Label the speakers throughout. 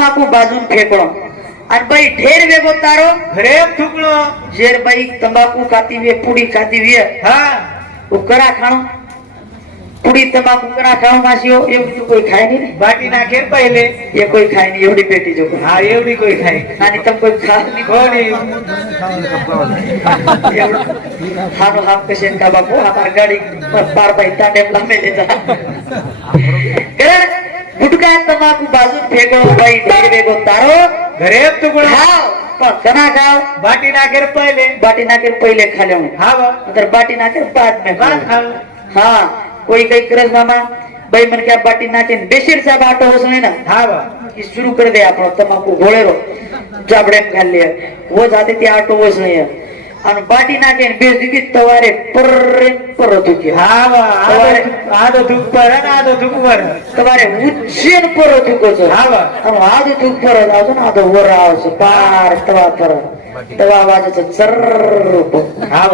Speaker 1: તમાકુ બાજુ ફેંકણો. અને ભાઈ ઢેર વેગો તારો
Speaker 2: ઘરે થૂકણો.
Speaker 1: ઝેર ભાઈ તંબાકુ કાતી વે પૂડી કાતી વે.
Speaker 2: હા.
Speaker 1: ઉકરા ખાણો. પૂડી તમાકુ ઉકરા ખાણો માસીઓ એવું તો કોઈ ખાય નહીં
Speaker 2: બાટી નાખે પહેલે.
Speaker 1: એ કોઈ ખાય નહીં એવડી પેટી જો
Speaker 2: હા એવડી કોઈ ખાય.
Speaker 1: નાની તમ કોઈ ખાસ નહીં.
Speaker 2: કોની?
Speaker 1: હાનો હાફ કશે કા બાપુ ગાડી ગાડી પાર ભાઈ તાડે લામે લેતા. बाजू फेगो भाई फेगो तारो
Speaker 2: घरे अब तो गुड़ा
Speaker 1: सना
Speaker 2: बाटी ना कर
Speaker 1: बाटी ना कर पहले खा लो बाटी ना कर बाद में बाद खा कोई कई क्रस मामा. भाई मन क्या बाटी ना चें बेशिर सा बाटो हो सुने ना.
Speaker 2: हा बा
Speaker 1: इस शुरू कर दे आपण लोग तमाकू घोड़े रो जबड़े खा लिया वो जाते थे आटो हो सुने आणि बाटी नाके बेसिकीच तवारे पर्यंत परत होती.
Speaker 2: हा वा आद दुख पर आद दुख पर
Speaker 1: तवारे उच्चन परत होकोच
Speaker 2: हा वा
Speaker 1: आद दुख परत अजून आद वर आवस पार तवा परत. तवा वाजच चर
Speaker 2: हा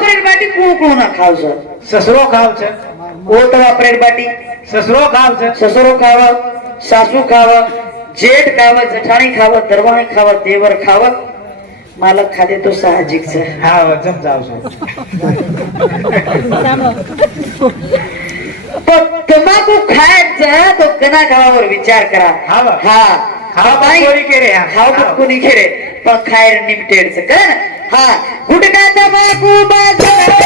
Speaker 1: परेल बाटी कोण कोण खावच
Speaker 2: ससरो खावच ओ
Speaker 1: तवा परेल बाटी.
Speaker 2: ससरो खावच
Speaker 1: ससरो खाव सासू खाव जेठ खाव जठाणी खाव दरवाणी खाव देवर खावं. मालक खाते तो साहजिक सर
Speaker 2: हा जमचा
Speaker 1: तो खाए खायचा तो कना कणा और विचार करा
Speaker 2: हा हा कोणी केले हा
Speaker 1: कोणी केले पण खायर निमटेडच कण हा गुटका तंबाखू बाजार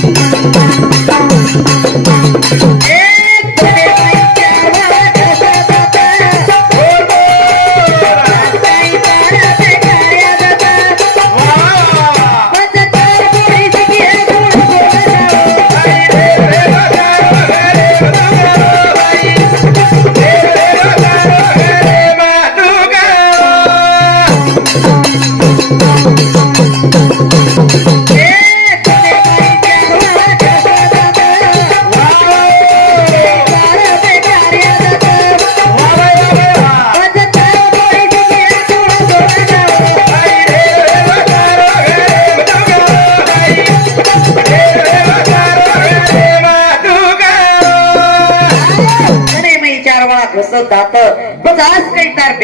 Speaker 2: Thank you.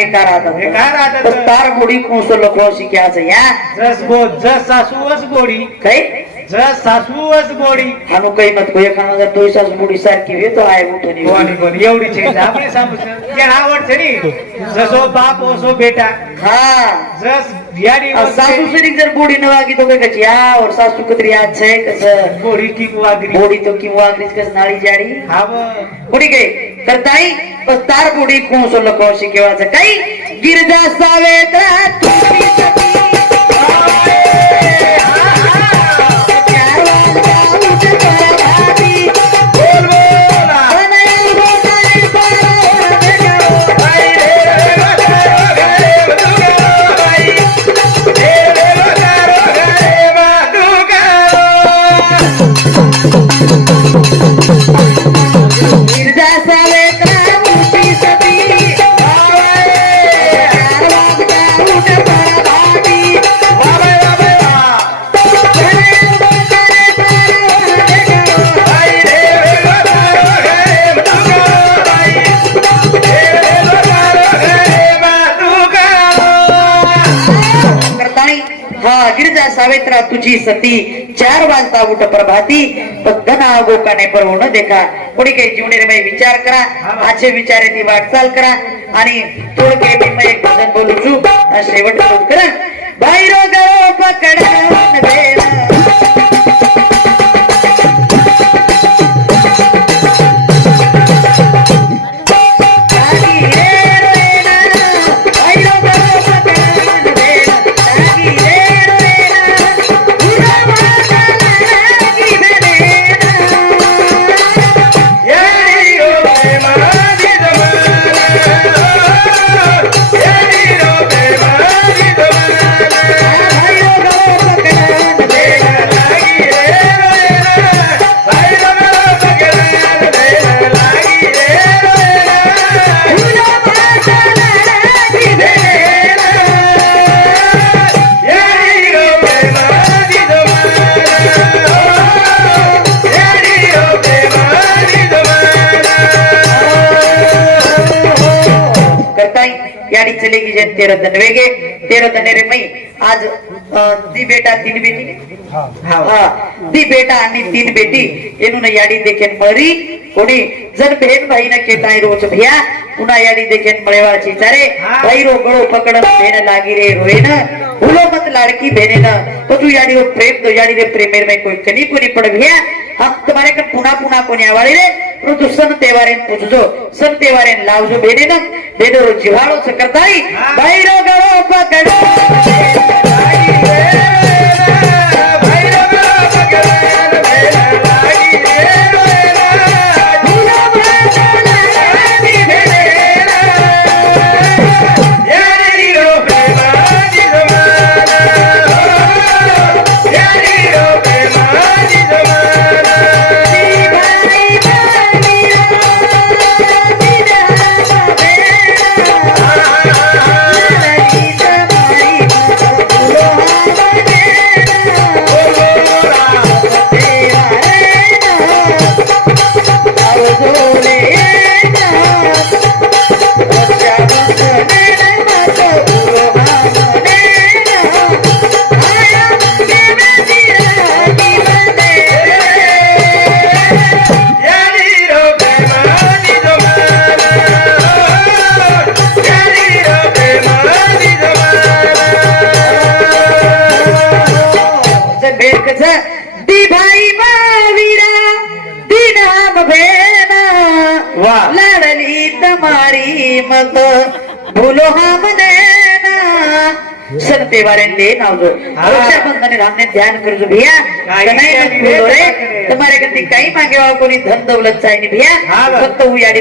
Speaker 1: बेकार आदत बेकार
Speaker 2: आदत तर
Speaker 1: तार? मुडी या?
Speaker 2: जस गो जस गोडी
Speaker 1: काय?
Speaker 2: जस गोडी.
Speaker 1: काही मत कोय जर सारखी
Speaker 2: एवढी नी. जसो बाप ओसो बेटा.
Speaker 1: हा.
Speaker 2: जस यारी
Speaker 1: जर गोडी न वागी तो काय या और सासू कतरी आज छे कस?
Speaker 2: गोडी की
Speaker 1: गोडी तो की कस? नाळी जाडी?
Speaker 2: हा
Speaker 1: गोडी काय? करताई तार बुडी कोण सोलो कौशिक काही गिरजा सावेत सावेत्रा तुझी सती चार वाजता उठ प्रभाती पद्धना गोकाने पर परवण देखा. कोणी काही जीवने विचार करा आजचे विचार ती वाटचाल करा. आणि थोडके मी एक बोलू शेवट करा. बाहेर गो पकडा वेगे तेरो तनेरे मई. आज ती बेटा तीन बेटी.
Speaker 2: हा.
Speaker 1: ती बेटा आणि तीन बेटी. येणून याडी देखेन मरी. कोणी? जर बहन भाई न केताय रोज भैया उना याडी देखेन मळेवाची चारे. रो गळो पकड़ भेन लागी रे रोए ना बुलो मत लाडकी ना तो तू याडी प्रेम तो याडी रे प्रेमेर में कोई कनी कोनी पड भैया. हम तुम्हारे का पुना पुना कोणी आवाळी रे पण तू सण तेवारेन पूजजो सण तेवारेन लावजो बेने न बेनो रो जिव्हाळो च करताई हा. दे ध्यान करजो भैया
Speaker 2: काही कनाई काही मत भूलो रे भेट
Speaker 1: तुम्हारे कधी काही मागे वाव कोणी धन दौलत चाहिए भैया
Speaker 2: हा बा.
Speaker 1: फक्त हु याडी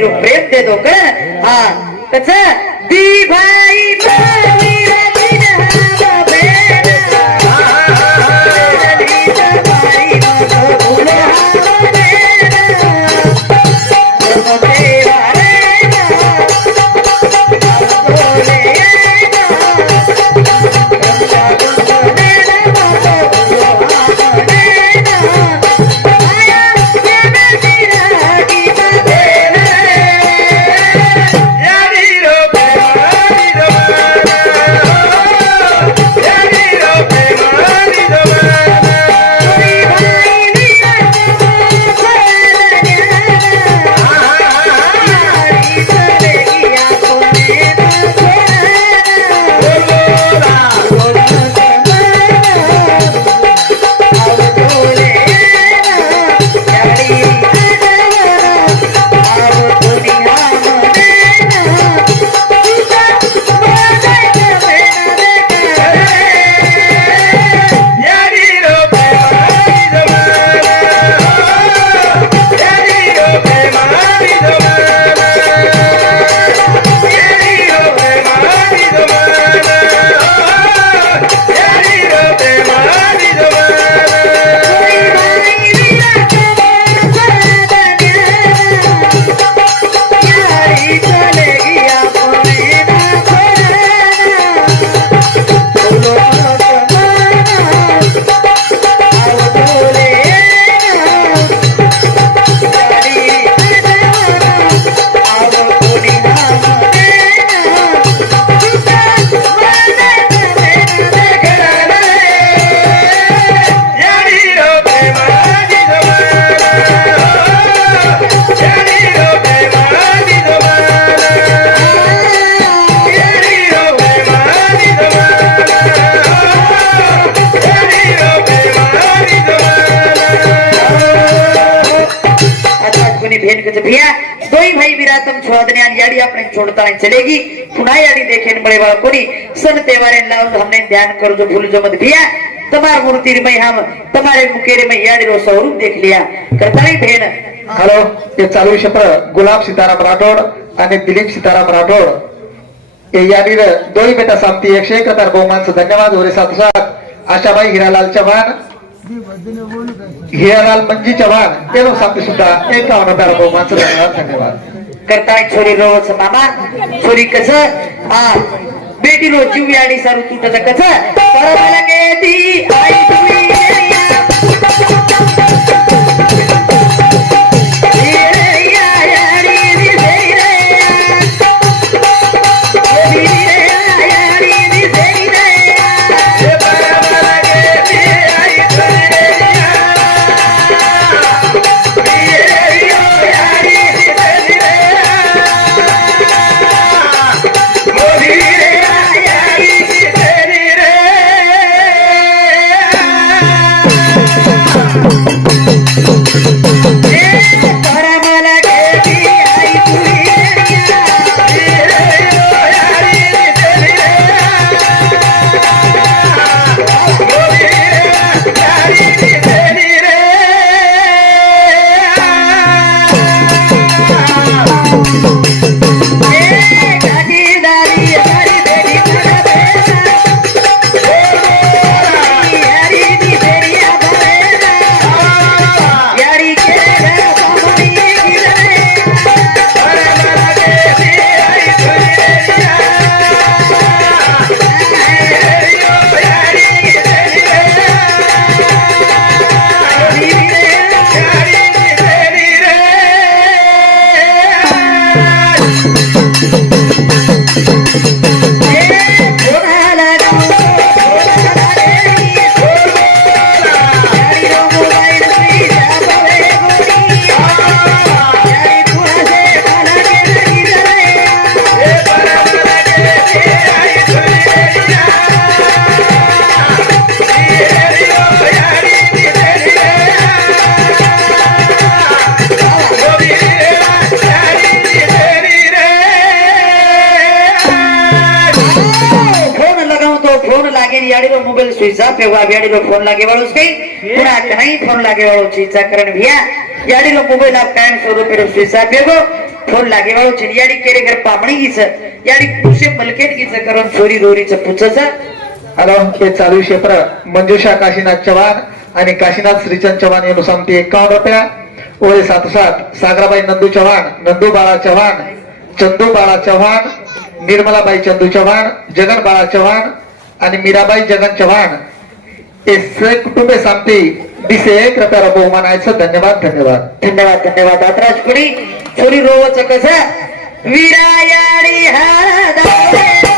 Speaker 1: भेंट गज भिया सोई भाई विरातम छोदने आणि याडी अपने छोडता है चलेगी? पुन्हा याडी देखें बड़े बाळ कोणी सन तेवारे लाल हमने ध्यान कर जो भूल जो मत। भिया तुम्हार मूर्ति में हम तुम्हारे मुकेरे में याडी रो स्वरूप देख लिया। करता ही भेन
Speaker 3: हेलो ये चालू क्षेत्र गुलाब सितारा राठोड आणि दिलीप सीताराम राठोड हे यादी दोन्ही बेटा सामती एकशे एक हजार बहुमानचं धन्यवाद होरे साथ साथ आशाबाई हिरालाल चव्हाण हिरालाल मंजी चव्हाण ते सामती सुद्धा एकावन्न हजार बहुमानचं धन्यवाद धन्यवाद.
Speaker 1: करताय छोरी रोज मामा. छोरी कस? हा. बेटी रो जीव आणि सारू तुटत कस? परमला केती आई સ્વિચ ઓફ એવું આ વ્યાડીનો ફોન લાગે વાળો છે કઈ પૂરા નહીં ફોન લાગે વાળો છે ચક્રન ભિયા યાડીનો મોબાઈલ આપ કાયમ સો રૂપિયા સ્વિચ ઓફ એવો ફોન લાગે વાળો છે યાડી કેરે ઘર પામણી ગઈ છે યાડી કુશે મલકેટ ગઈ છે કરણ ચોરી રોરી છે પૂછે છે
Speaker 3: हॅलो हे चालू क्षेत्र मंजुषा काशीनाथ चव्हाण आणि काशीनाथ श्रीचंद चव्हाण यांना समती एकावन्न रुपया ओळे सात सात सागराबाई नंदू चव्हाण नंदू बाळा चव्हाण चंदू बाळा चव्हाण निर्मलाबाई चंदू चव्हाण जगन बाळा चव्हाण आणि मीराबाई जगन चव्हाण हे कुटुंबे सामती दिसे एक रुपयाला बहुमान आहे धन्यवाद धन्यवाद।
Speaker 1: धन्यवाद धन्यवाद। आत्राज कुणी छोरी रोवच कसं विरायाडी हादावे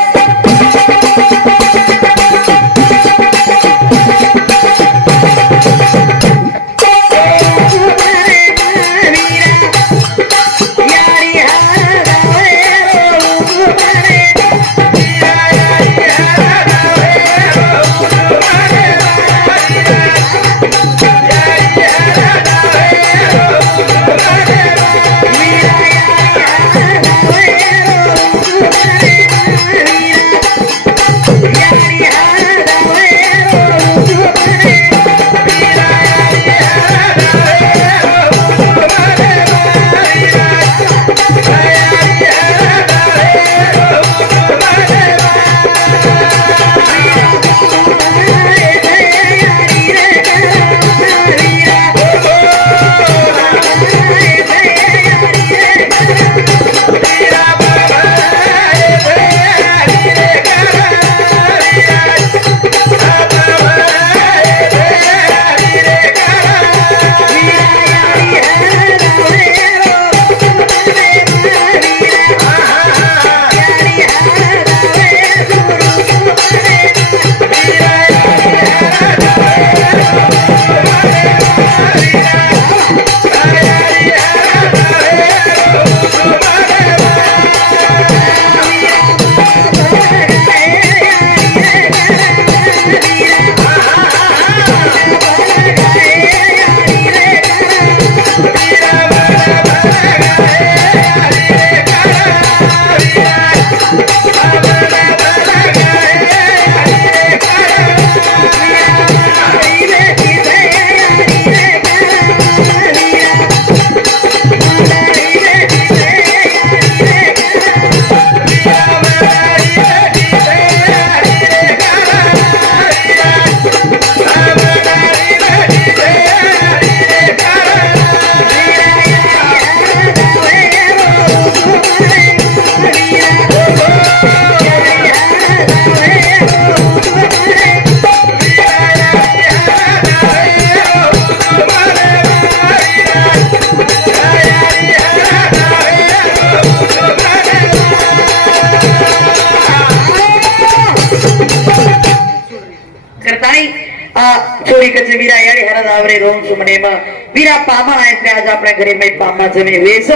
Speaker 1: प्रेम वीरा पामा आयते आज अपने घरे में पामा से वेस.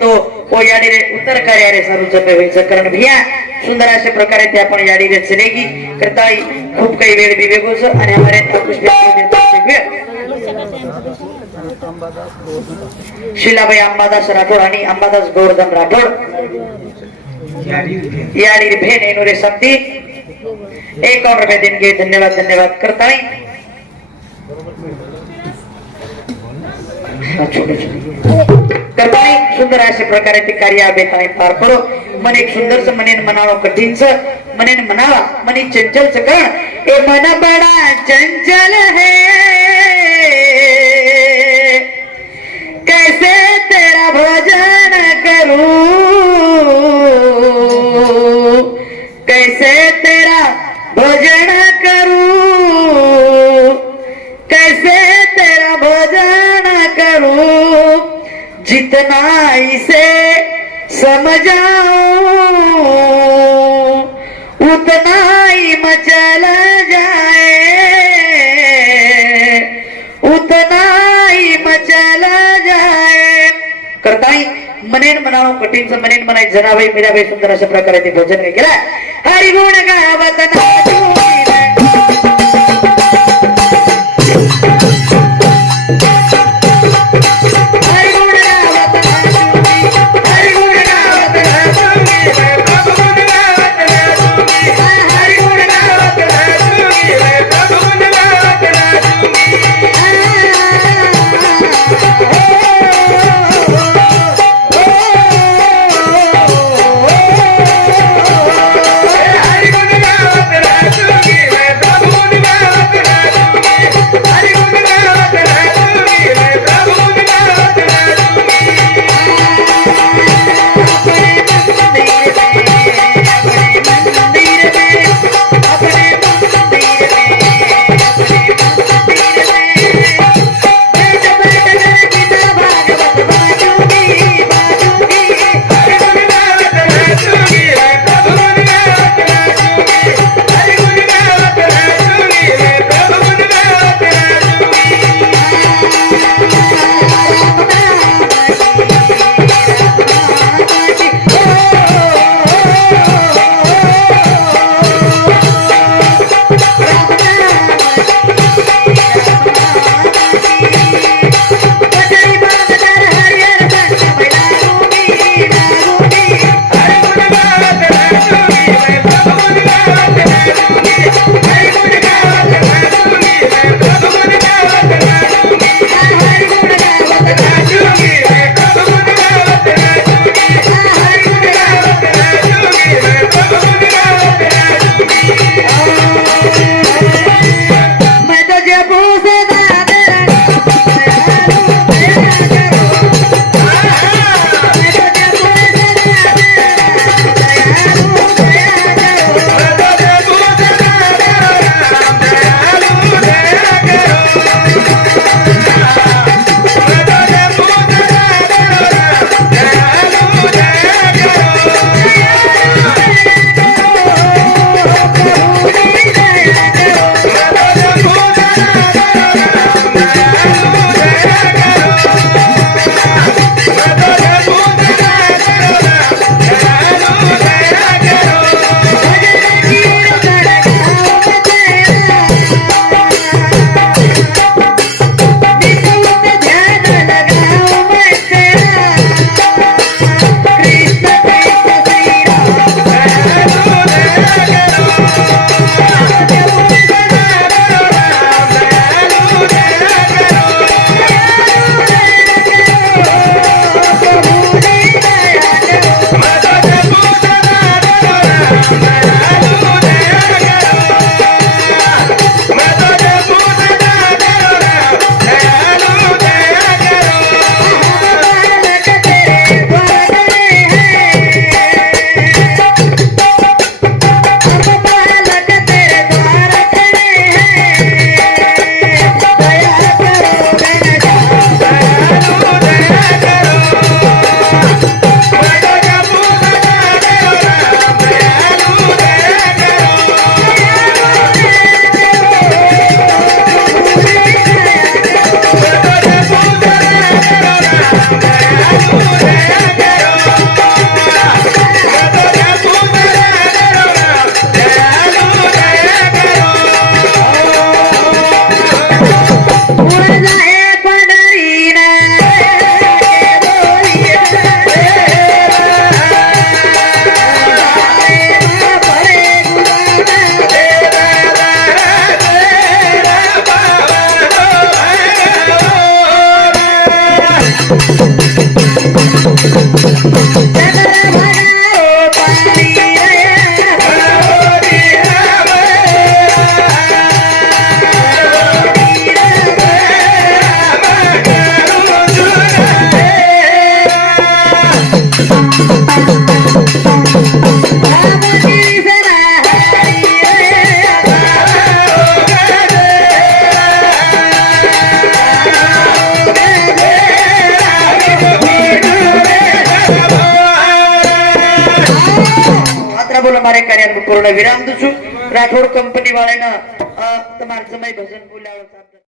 Speaker 1: तो वो याडी रे उतर कार्य रे वेस. कारण सुंदर अशा प्रकारे ते आपण याडी रे सिनेगी. करता खूप काही वेळ आणि हमारे शिलाबाई अंबादास राठोड आणि अंबादास गोवर्धन राठोड. याडी भेट येणू रे एक और रुपये धन्यवाद धन्यवाद. करताई करता है सुंदर अशा प्रकारे ते कार्य अभेत आहे पार पडो. मन एक सुंदरच म्हणेन म्हणावं कठीणच म्हणेन म्हणावा मनी चंचलच कण. ए मन बडा चंचल है. कैसे सिंगचं म्हणेन म्हणायचं जनाबाई मीराबाई सुंदर अशा प्रकारे ते भजन केलं. हरिगुण गावत